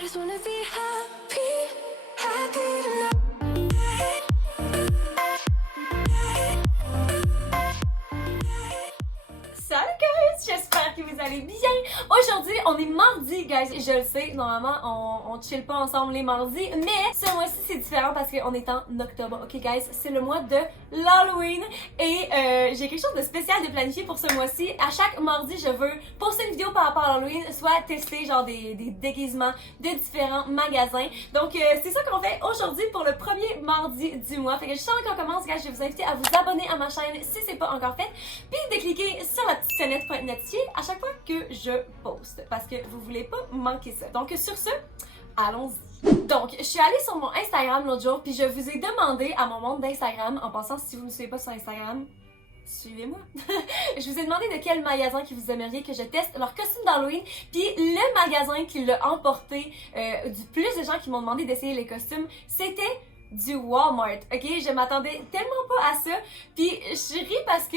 I just wanna be happy, happy tonight. Salut guys, j'espère que vous allez bien. Aujourd'hui, on est mardi, guys. Je le sais, normalement, on chill pas ensemble les mardis, mais ce mois-ci, c'est différent parce qu'on est en octobre. Ok, guys, c'est le mois de l'Halloween et j'ai quelque chose de spécial de planifier pour ce mois-ci. À chaque mardi, je veux poster une vidéo par rapport à l'Halloween, soit tester genre des déguisements de différents magasins. Donc, c'est ça qu'on fait aujourd'hui pour le premier mardi du mois. Fait que juste avant qu'on commence, guys, je vais vous inviter à vous abonner à ma chaîne si c'est pas encore fait, puis de cliquer sur la petite sonnette pour être notifié à chaque fois que je poste, parce que vous voulez pas manquer ça. Donc sur ce, allons-y. Donc, je suis allée sur mon Instagram l'autre jour, puis je vous ai demandé à mon compte d'Instagram, en passant, si vous ne me suivez pas sur Instagram, suivez-moi. Je vous ai demandé de quel magasin que vous aimeriez que je teste leur costume d'Halloween, puis le magasin qui l'a emporté du plus de gens qui m'ont demandé d'essayer les costumes, c'était du Walmart, ok? Je m'attendais tellement pas à ça, puis je ris parce que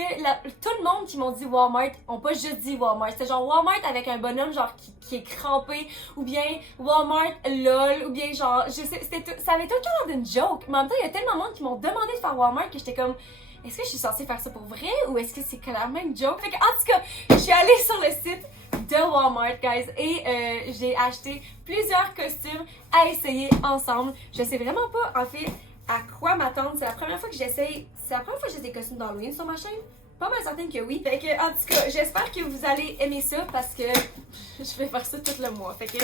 tout le monde qui m'ont dit Walmart ont pas juste dit Walmart, c'était genre Walmart avec un bonhomme genre qui est crampé, ou bien Walmart lol, ou bien genre, je sais, ça avait tout le temps d'une joke, mais en même temps il y a tellement de monde qui m'ont demandé de faire Walmart que j'étais comme, est-ce que je suis censée faire ça pour vrai, ou est-ce que c'est clairement une joke? Fait que, en tout cas, je suis allée sur le site de Walmart, guys, et j'ai acheté plusieurs costumes à essayer ensemble. Je sais vraiment pas, en fait, à quoi m'attendre. C'est la première fois que j'essaye, c'est la première fois que j'ai des costumes d'Halloween sur ma chaîne. Pas mal certaine que oui. Fait que, en tout cas, j'espère que vous allez aimer ça parce que je vais faire ça tout le mois. Fait que,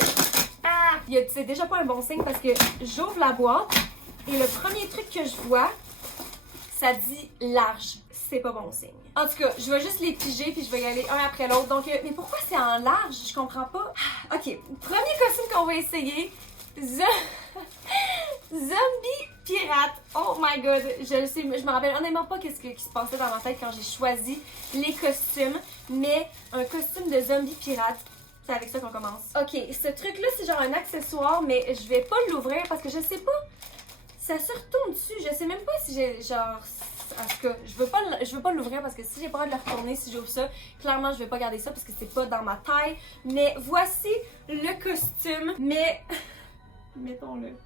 c'est déjà pas un bon signe parce que j'ouvre la boîte et le premier truc que je vois, ça dit large. C'est pas bon signe. En tout cas, je vais juste les piger puis je vais y aller un après l'autre. Donc, mais pourquoi c'est en large? Je comprends pas. Ok, premier costume qu'on va essayer. Zombie pirate. Oh my god, je le sais, je me rappelle honnêtement pas qu'est-ce qui se passait dans ma tête quand j'ai choisi les costumes, mais un costume de zombie pirate. C'est avec ça qu'on commence. Ok, ce truc-là, c'est genre un accessoire, mais je vais pas l'ouvrir parce que je sais pas. Ça se retourne dessus. Je sais même pas si j'ai genre. En tout cas, je veux pas l'ouvrir parce que si j'ai pas envie de le retourner, si j'ouvre ça, clairement je vais pas garder ça parce que c'est pas dans ma taille. Mais voici le costume. Mais mettons-le.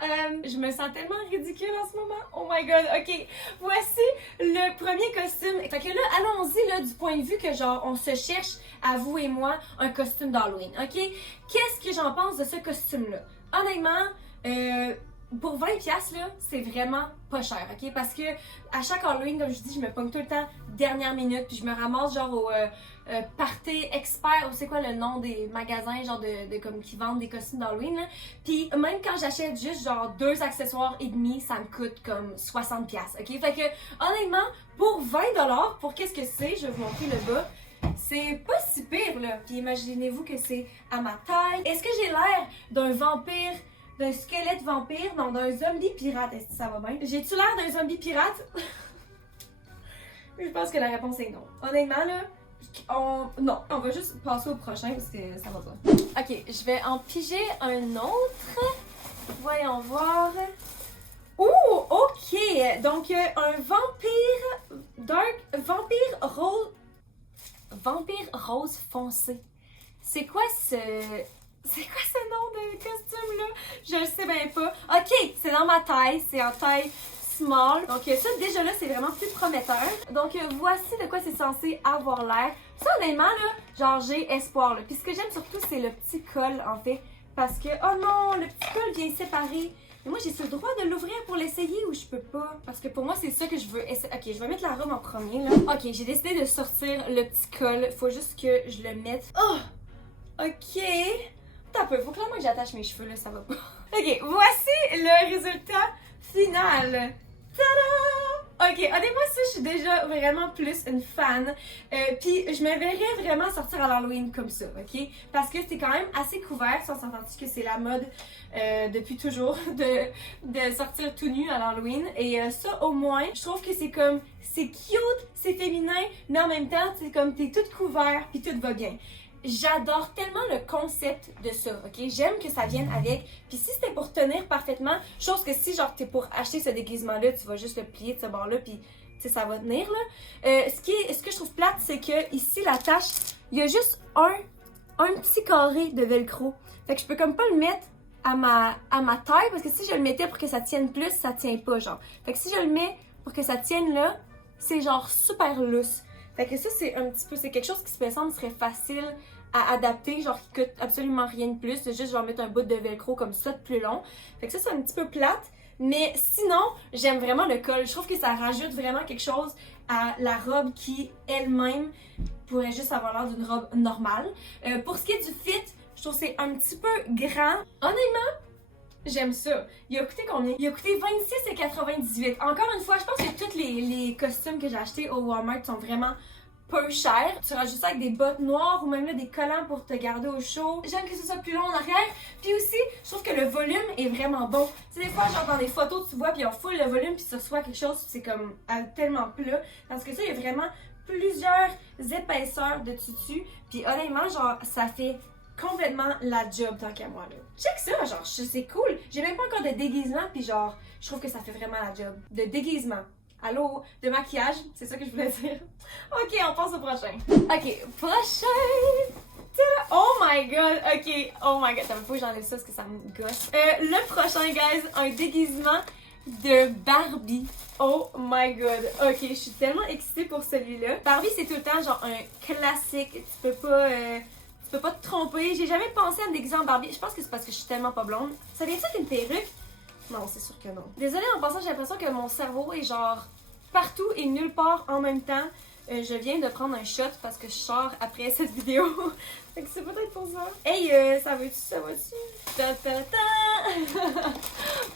Je me sens tellement ridicule en ce moment. Oh my god, ok. Voici le premier costume. Fait que là, allons-y là, du point de vue que genre on se cherche, à vous et moi, un costume d'Halloween, ok? Qu'est-ce que j'en pense de ce costume-là? Honnêtement, pour 20$, là, c'est vraiment pas cher, ok? Parce que à chaque Halloween, comme je dis, je me pogne tout le temps dernière minute, puis je me ramasse genre au Party Expert, ou c'est quoi le nom des magasins, genre de comme qui vendent des costumes d'Halloween, là. Puis même quand j'achète juste genre 2 accessoires et demi, ça me coûte comme 60$, ok? Fait que honnêtement, pour 20$, pour qu'est-ce que c'est, je vais vous montrer le bas. C'est pas si pire, là. Puis imaginez-vous que c'est à ma taille. Est-ce que j'ai l'air d'un vampire? D'un squelette vampire? Non, d'un zombie pirate. Est-ce que ça va bien? J'ai-tu l'air d'un zombie pirate? Je pense que la réponse est non. Honnêtement, là, non, on va juste passer au prochain parce que ça va pas. Ok, je vais en piger un autre. Voyons voir. Ouh, ok! Donc, un vampire rose foncé. C'est quoi ce nom de costume-là? Je le sais bien pas. Ok, c'est dans ma taille, c'est en taille small. Donc ça, déjà là, c'est vraiment plus prometteur. Donc voici de quoi c'est censé avoir l'air. Ça, honnêtement, là, genre j'ai espoir. Là. Puis ce que j'aime surtout, c'est le petit col, en fait. Parce que, oh non, le petit col vient séparer. Mais moi, j'ai-tu le droit de l'ouvrir pour l'essayer ou je peux pas? Parce que pour moi, c'est ça que je veux essayer. Ok, je vais mettre la robe en premier, là. Ok, j'ai décidé de sortir le petit col. Faut juste que je le mette. Oh! Ok. Attends un peu, faut clairement que j'attache mes cheveux, là, ça va pas. Ok, voici le résultat final. Tada! Ok, honnêtement, ça, je suis déjà vraiment plus une fan. Puis, je me verrais vraiment sortir à l'Halloween comme ça, ok? Parce que c'est quand même assez couvert, si on s'entend-tu que c'est la mode depuis toujours de sortir tout nu à l'Halloween. Et ça, au moins, je trouve que c'est comme, c'est cute, c'est féminin, mais en même temps, c'est comme t'es tout couvert puis tout va bien. J'adore tellement le concept de ça, ok? J'aime que ça vienne avec. Puis si c'était pour tenir parfaitement, chose que si genre t'es pour acheter ce déguisement-là, tu vas juste le plier de ce bord-là, puis tu sais, ça va tenir, là. Ce que je trouve plate, c'est que ici, la tache, il y a juste un un petit carré de velcro. Fait que je peux comme pas le mettre à ma taille, parce que si je le mettais pour que ça tienne plus, ça tient pas, genre. Fait que si je le mets pour que ça tienne là, c'est genre super lousse. Fait que ça, c'est un petit peu, c'est quelque chose qui me semble serait facile à adapter, genre qui coûte absolument rien de plus, c'est juste genre mettre un bout de velcro comme ça de plus long. Fait que ça, c'est un petit peu plate, mais sinon, j'aime vraiment le col. Je trouve que ça rajoute vraiment quelque chose à la robe qui, elle-même, pourrait juste avoir l'air d'une robe normale. Pour ce qui est du fit, je trouve que c'est un petit peu grand. Honnêtement, j'aime ça. Il a coûté combien? Il a coûté 26,98. Encore une fois, je pense que tous les costumes que j'ai achetés au Walmart sont vraiment peu chers. Tu rajoutes ça avec des bottes noires ou même là des collants pour te garder au chaud. J'aime que ce soit plus long en arrière. Puis aussi, je trouve que le volume est vraiment bon. Tu sais, des fois, genre dans des photos, tu vois, puis on full le volume, puis tu reçois quelque chose, c'est comme tellement plat. Parce que ça, il y a vraiment plusieurs épaisseurs de tutu. Puis honnêtement, genre, ça fait complètement la job tant qu'à moi, là. Check ça, genre, c'est cool. J'ai même pas encore de déguisement, puis genre, je trouve que ça fait vraiment la job. De déguisement. Allô? De maquillage, c'est ça que je voulais dire. Ok, on passe au prochain. Ok, prochain! Tada! Oh my god! Ok, oh my god, ça me faut que j'enlève ça parce que ça me gosse. Le prochain, guys, un déguisement de Barbie. Oh my god. Ok, je suis tellement excitée pour celui-là. Barbie, c'est tout le temps genre un classique. Tu peux pas te tromper. J'ai jamais pensé à me déguiser en Barbie. Je pense que c'est parce que je suis tellement pas blonde. Ça vient-tu avec une perruque? Non, c'est sûr que non. Désolée, en passant, j'ai l'impression que mon cerveau est genre partout et nulle part en même temps. Je viens de prendre un shot parce que je sors après cette vidéo. Fait que c'est peut-être pour ça. Hey, ça va-tu? Ta ta ta!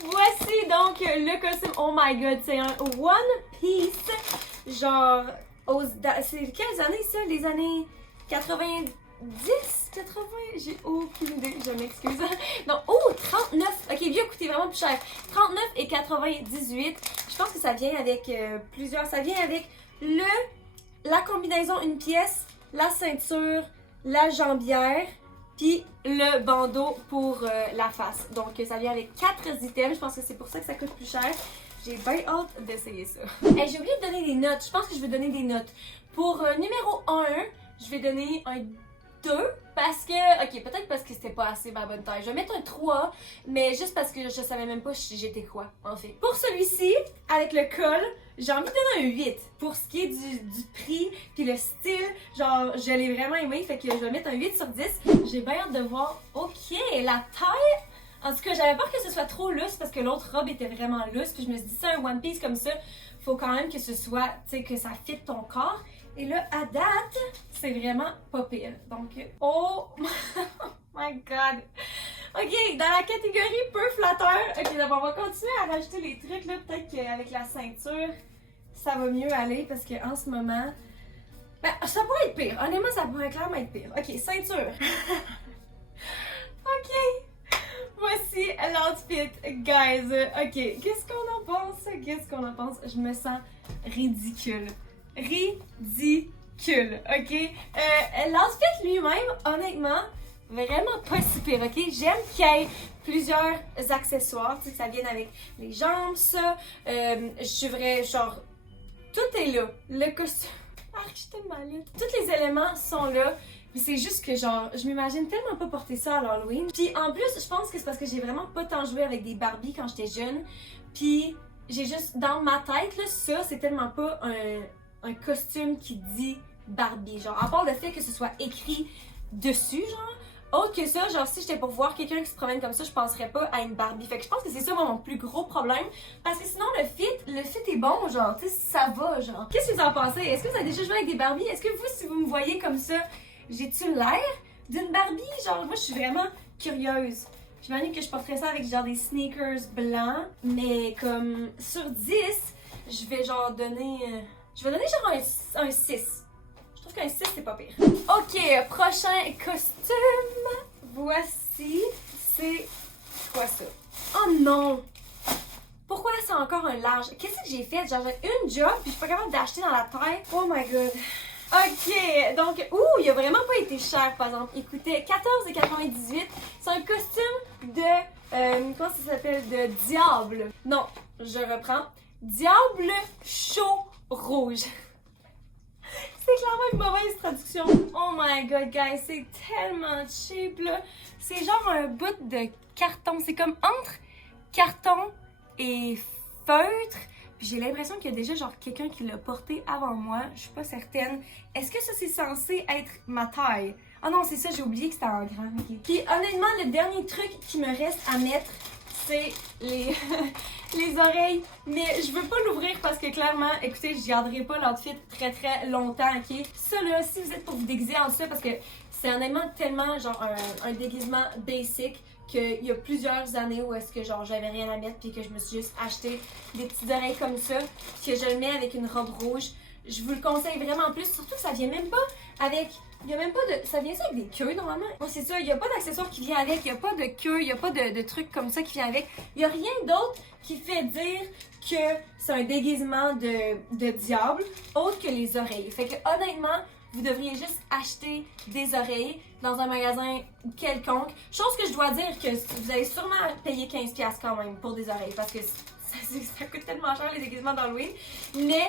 Voici donc le costume. Oh my god, c'est un One Piece. Genre, c'est quelles années ça? Les années 90? 80? J'ai aucune idée, je m'excuse. Non, oh, 39! Ok, lui a coûté vraiment plus cher. 39,98. Je pense que ça vient avec plusieurs. Ça vient avec la combinaison une pièce, la ceinture, la jambière, puis le bandeau pour la face. Donc ça vient avec 4 items. Je pense que c'est pour ça que ça coûte plus cher. J'ai bien hâte d'essayer ça. Hey, j'ai oublié de donner des notes. Je pense que je vais donner des notes. Pour numéro 1, je vais donner un 2 parce que, ok, peut-être parce que c'était pas assez ma bonne taille. Je vais mettre un 3, mais juste parce que je savais même pas j'étais quoi, en fait. Pour celui-ci, avec le col, j'ai envie de donner un 8. Pour ce qui est du prix, puis le style, genre, je l'ai vraiment aimé, fait que je vais mettre un 8 sur 10. J'ai bien hâte de voir, ok, la taille. En tout cas, j'avais peur que ce soit trop lousse parce que l'autre robe était vraiment lousse, puis je me suis dit, c'est un One Piece comme ça, faut quand même que ce soit, tu sais, que ça fit ton corps. Et là, à date, c'est vraiment pas pire. Donc, oh my god. Ok, dans la catégorie peu flatteur, ok, d'abord, on va continuer à rajouter les trucs, là. Peut-être qu'avec la ceinture, ça va mieux aller parce qu'en ce moment, ben, ça pourrait être pire. Honnêtement, ça pourrait clairement être pire. Ok, ceinture. Ok. Voici l'outfit, guys. Ok, qu'est-ce qu'on en pense? Qu'est-ce qu'on en pense? Je me sens ridicule. Ridicule, ok? L'outfit lui-même, honnêtement, vraiment pas si pire, ok? J'aime qu'il y ait plusieurs accessoires, tu sais, que ça vienne avec les jambes, ça. Je suis vrai, genre, tout est là. Le costume. Ah, je suis tellement laide. Tous les éléments sont là. Puis c'est juste que genre, je m'imagine tellement pas porter ça à l'Halloween. Puis en plus, je pense que c'est parce que j'ai vraiment pas tant joué avec des Barbie quand j'étais jeune. Puis j'ai juste, dans ma tête, là, ça, c'est tellement pas un costume qui dit Barbie. Genre, à part le fait que ce soit écrit dessus, genre. Autre que ça, genre, si j'étais pour voir quelqu'un qui se promène comme ça, je penserais pas à une Barbie. Fait que je pense que c'est ça, moi, mon plus gros problème. Parce que sinon, le fit est bon, genre, tu sais, ça va, genre. Qu'est-ce que vous en pensez? Est-ce que vous avez déjà joué avec des Barbies? Est-ce que vous, si vous me voyez comme ça, j'ai-tu l'air d'une Barbie? Genre, moi, je suis vraiment curieuse. J'imagine que je porterais ça avec genre des sneakers blancs, mais comme sur 10, je vais genre donner... je vais donner genre un 6. Je trouve qu'un 6, c'est pas pire. Ok, prochain costume. Voici. C'est quoi ça? Oh non! Pourquoi c'est encore un large? Qu'est-ce que j'ai fait? Genre, j'ai une job, puis je suis pas capable d'acheter dans la taille. Oh my god. Ok, donc, il a vraiment pas été cher, par exemple. Il coûtait 14,98. C'est un costume de, comment ça s'appelle? De diable. Non, je reprends. Diable chaud rouge. C'est c'est clairement une mauvaise traduction. Oh my god, guys, c'est tellement cheap, là. C'est genre un bout de carton. C'est comme entre carton et feutre. J'ai l'impression qu'il y a déjà genre quelqu'un qui l'a porté avant moi. Je suis pas certaine. Est-ce que ça c'est censé être ma taille? Ah non, c'est ça, j'ai oublié que c'était en grand. Okay. Puis honnêtement, le dernier truc qui me reste à mettre, c'est les, les oreilles. Mais je veux pas l'ouvrir parce que clairement, écoutez, je garderai pas l'outfit très longtemps, ok? Ça là, si vous êtes pour vous déguiser en ça, parce que c'est honnêtement tellement genre un déguisement basic, qu'il y a plusieurs années où est-ce que genre j'avais rien à mettre puis que je me suis juste acheté des petites oreilles comme ça, que je le mets avec une robe rouge. Je vous le conseille vraiment plus, surtout que ça vient même pas avec... Il y a même pas de... Ça vient ça avec des queues normalement? Moi c'est ça, il y a pas d'accessoire qui vient avec, il y a pas de queue, il y a pas de trucs comme ça qui vient avec. Il y a rien d'autre qui fait dire que c'est un déguisement de diable, autre que les oreilles. Fait que honnêtement, vous devriez juste acheter des oreilles dans un magasin quelconque. Chose que je dois dire que vous allez sûrement payer 15$ quand même pour des oreilles parce que ça coûte tellement cher les déguisements d'Halloween. Mais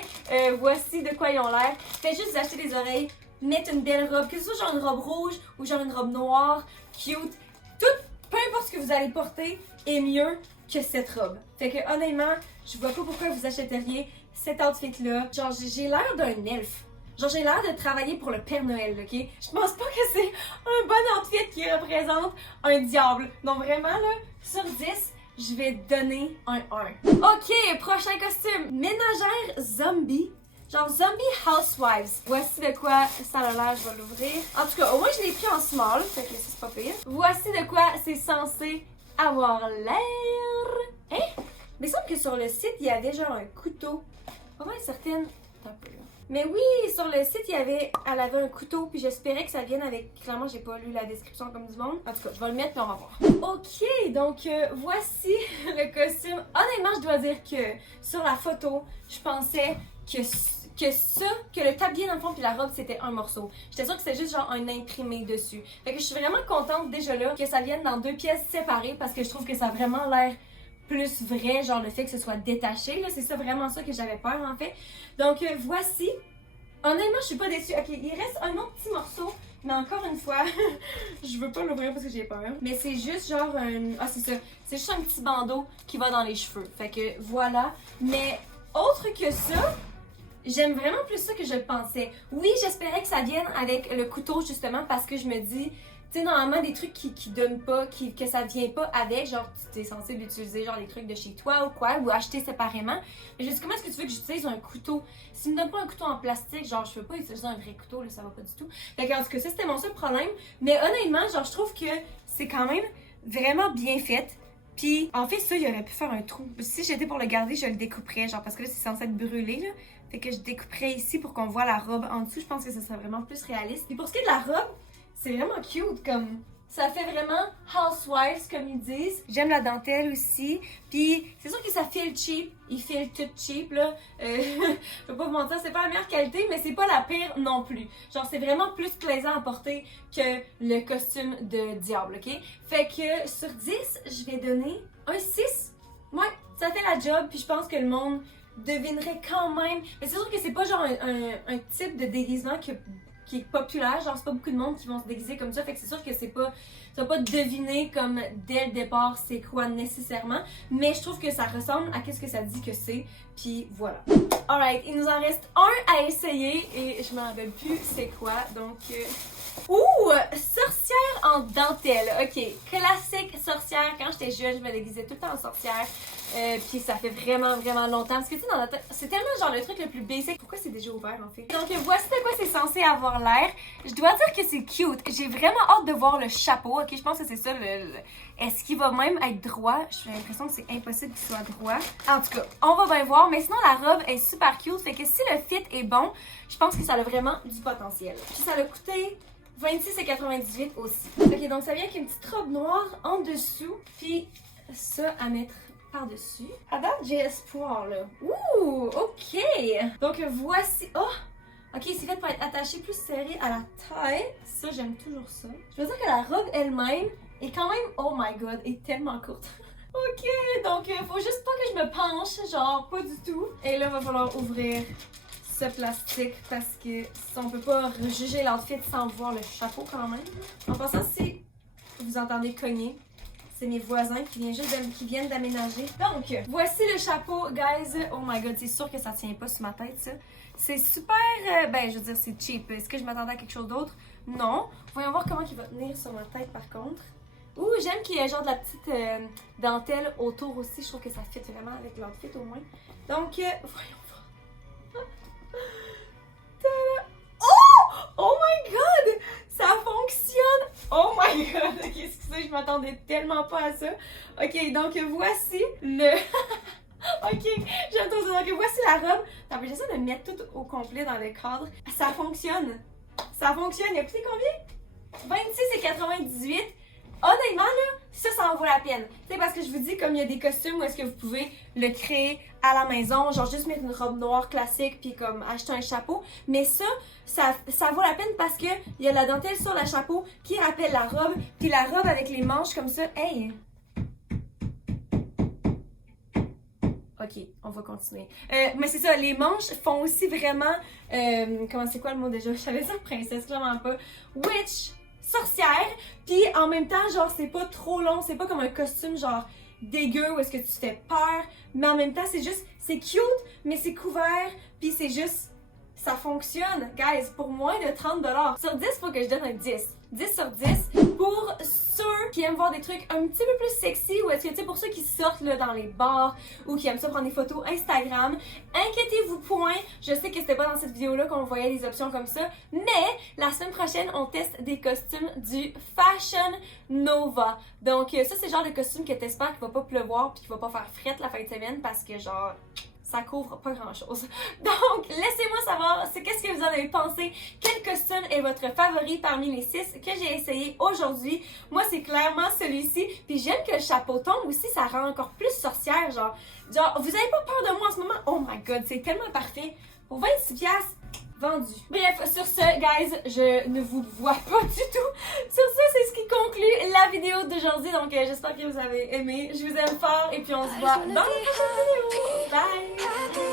voici de quoi ils ont l'air. Faites juste vous acheter des oreilles, mettre une belle robe, que ce soit genre une robe rouge ou genre une robe noire, cute. Peu importe ce que vous allez porter est mieux que cette robe. Fait que honnêtement, je vois pas pourquoi vous achèteriez cet outfit-là. Genre j'ai l'air d'un elfe. Genre, j'ai l'air de travailler pour le Père Noël, ok? Je pense pas que c'est un bon outfit qui représente un diable. Donc vraiment, là, sur 10, je vais donner un 1. Ok, prochain costume. Ménagère zombie. Genre zombie housewives. Voici de quoi ça a l'air, je vais l'ouvrir. En tout cas, au moins je l'ai pris en small, fait que c'est pas pire. Voici de quoi c'est censé avoir l'air. Hein? Mais il semble que sur le site, il y avait genre un couteau. Pas mal certaine. Un peu là. Mais oui, sur le site, elle avait un couteau, puis j'espérais que ça vienne avec... Clairement, j'ai pas lu la description comme du monde. En tout cas, je vais le mettre, puis on va voir. Ok, donc voici le costume. Honnêtement, je dois dire que sur la photo, je pensais que le tablier dans le fond puis la robe c'était un morceau. J'étais sûre que c'était juste genre un imprimé dessus. Fait que je suis vraiment contente déjà là que ça vienne dans 2 pièces séparées parce que je trouve que ça a vraiment l'air plus vrai, genre le fait que ce soit détaché, là, c'est ça vraiment ça que j'avais peur en fait. Donc voici. Honnêtement, je suis pas déçue. Ok, il reste un autre petit morceau, mais encore une fois, je veux pas l'ouvrir parce que j'ai peur. Mais c'est juste genre un... Ah, c'est ça. C'est juste un petit bandeau qui va dans les cheveux. Fait que voilà. Mais autre que ça, j'aime vraiment plus ça que je le pensais. Oui, j'espérais que ça vienne avec le couteau justement parce que je me dis... Tu sais, normalement, des trucs qui donnent pas, que ça vient pas avec, genre, tu es censé l'utiliser, genre, des trucs de chez toi ou quoi, ou acheter séparément. Mais je me dis, comment est-ce que tu veux que j'utilise un couteau? S'il me donne pas un couteau en plastique, genre, je peux pas utiliser un vrai couteau, là, ça va pas du tout. Fait que, en tout cas, ça, c'était mon seul problème. Mais honnêtement, genre, je trouve que c'est quand même vraiment bien fait. Puis, en fait, ça, il aurait pu faire un trou. Si j'étais pour le garder, je le découperais, genre, parce que là, c'est censé être brûlé, là. Fait que je découperais ici pour qu'on voit la robe en dessous. Je pense que ça serait vraiment plus réaliste. Et pour ce qui est de la robe, c'est vraiment cute, comme... Ça fait vraiment housewives, comme ils disent. J'aime la dentelle aussi. Puis, c'est sûr que ça file cheap. Il file tout cheap, là. Je vais pas vous mentir, c'est pas la meilleure qualité, mais c'est pas la pire non plus. Genre, c'est vraiment plus plaisant à porter que le costume de diable, ok? Fait que, sur 10, je vais donner un 6. Ouais, ça fait la job, puis je pense que le monde devinerait quand même. Mais c'est sûr que c'est pas genre un type de déguisement qui est populaire, genre c'est pas beaucoup de monde qui vont se déguiser comme ça, fait que c'est sûr que c'est pas, tu vas pas deviner comme dès le départ c'est quoi nécessairement, mais je trouve que ça ressemble à qu'est-ce que ça dit que c'est, puis voilà. Alright, il nous en reste un à essayer et je m'en rappelle plus c'est quoi, donc... Ouh! Sorcière en dentelle. Ok, classique sorcière. Quand j'étais jeune, je me déguisais tout le temps en sorcière. Puis ça fait vraiment longtemps. Parce que tu sais, dans la tête, c'est tellement genre le truc le plus basic. Pourquoi c'est déjà ouvert en fait? Donc voici de quoi c'est censé avoir l'air. Je dois dire que c'est cute. J'ai vraiment hâte de voir le chapeau. Ok, je pense que c'est ça Est-ce qu'il va même être droit? J'ai l'impression que c'est impossible qu'il soit droit. En tout cas, on va bien voir. Mais sinon, la robe est super cute. Fait que si le fit est bon, je pense que ça a vraiment du potentiel. Puis ça a coûté 26,98 aussi. Ok, donc ça vient avec une petite robe noire en dessous, puis ça à mettre par-dessus. À date, j'ai espoir, là. Ouh, ok! Donc voici... Oh! Ok, c'est fait pour être attaché plus serré à la taille. Ça, j'aime toujours ça. Je veux dire que la robe elle-même est quand même... Oh my god, est tellement courte. Ok, donc faut juste pas que je me penche, genre pas du tout. Et là, il va falloir ouvrir ce plastique parce que on peut pas juger l'outfit sans voir le chapeau quand même. En passant, si vous entendez cogner, c'est mes voisins qui viennent d'aménager. Donc, voici le chapeau, guys. Oh my god, c'est sûr que ça tient pas sur ma tête, ça. C'est super, ben je veux dire, c'est cheap. Est-ce que je m'attendais à quelque chose d'autre? Non. Voyons voir comment il va tenir sur ma tête par contre. Ouh, j'aime qu'il y ait genre de la petite dentelle autour aussi. Je trouve que ça fit vraiment avec l'outfit au moins. Donc, voyons voir. Oh! Oh my god! Ça fonctionne! Oh my god! Ok, excusez, je m'attendais tellement pas à ça. Ok, donc voici le... ok, j'aime trop ça. Donc voici la robe. Attends, j'essaie de mettre tout au complet dans le cadre. Ça fonctionne! Ça fonctionne! Il a coûté combien? 26,98. Honnêtement, là, ça en vaut la peine. Tu sais, parce que je vous dis, comme il y a des costumes où est-ce que vous pouvez le créer à la maison, genre juste mettre une robe noire classique puis comme acheter un chapeau. Mais ça vaut la peine parce que il y a la dentelle sur le chapeau qui rappelle la robe, puis la robe avec les manches comme ça. Hey! Ok, on va continuer. Mais c'est ça, les manches font aussi vraiment... comment c'est quoi le mot déjà? Je savais ça, princesse, clairement pas. Witch! Sorcière, puis en même temps, genre, c'est pas trop long, c'est pas comme un costume, genre, dégueu, où est-ce que tu fais peur, mais en même temps, c'est cute, mais c'est couvert, puis c'est juste, ça fonctionne, guys, pour moins de 30$. Sur 10, faut que je donne un 10. 10 sur 10 pour ceux qui aiment voir des trucs un petit peu plus sexy ou est-ce que, tu sais, pour ceux qui sortent là, dans les bars ou qui aiment ça prendre des photos Instagram, inquiétez-vous point, je sais que c'était pas dans cette vidéo-là qu'on voyait des options comme ça, mais la semaine prochaine, on teste des costumes du Fashion Nova. Donc ça, c'est le genre de costume que t'espères qu'il va pas pleuvoir puis qu'il va pas faire frette la fin de semaine parce que genre... ça couvre pas grand chose. Donc, laissez-moi savoir qu'est-ce que vous en avez pensé. Quel costume est votre favori parmi les 6 que j'ai essayé aujourd'hui? Moi, c'est clairement celui-ci. Puis j'aime que le chapeau tombe aussi, ça rend encore plus sorcière. Genre, vous avez pas peur de moi en ce moment? Oh my god, c'est tellement parfait. Pour 26$, vendu. Bref, sur ce, guys, je ne vous vois pas du tout. Sur ce, c'est ce qui conclut la vidéo d'aujourd'hui. Donc, j'espère que vous avez aimé. Je vous aime fort et puis on se voit dans la prochaine vidéo. Bye!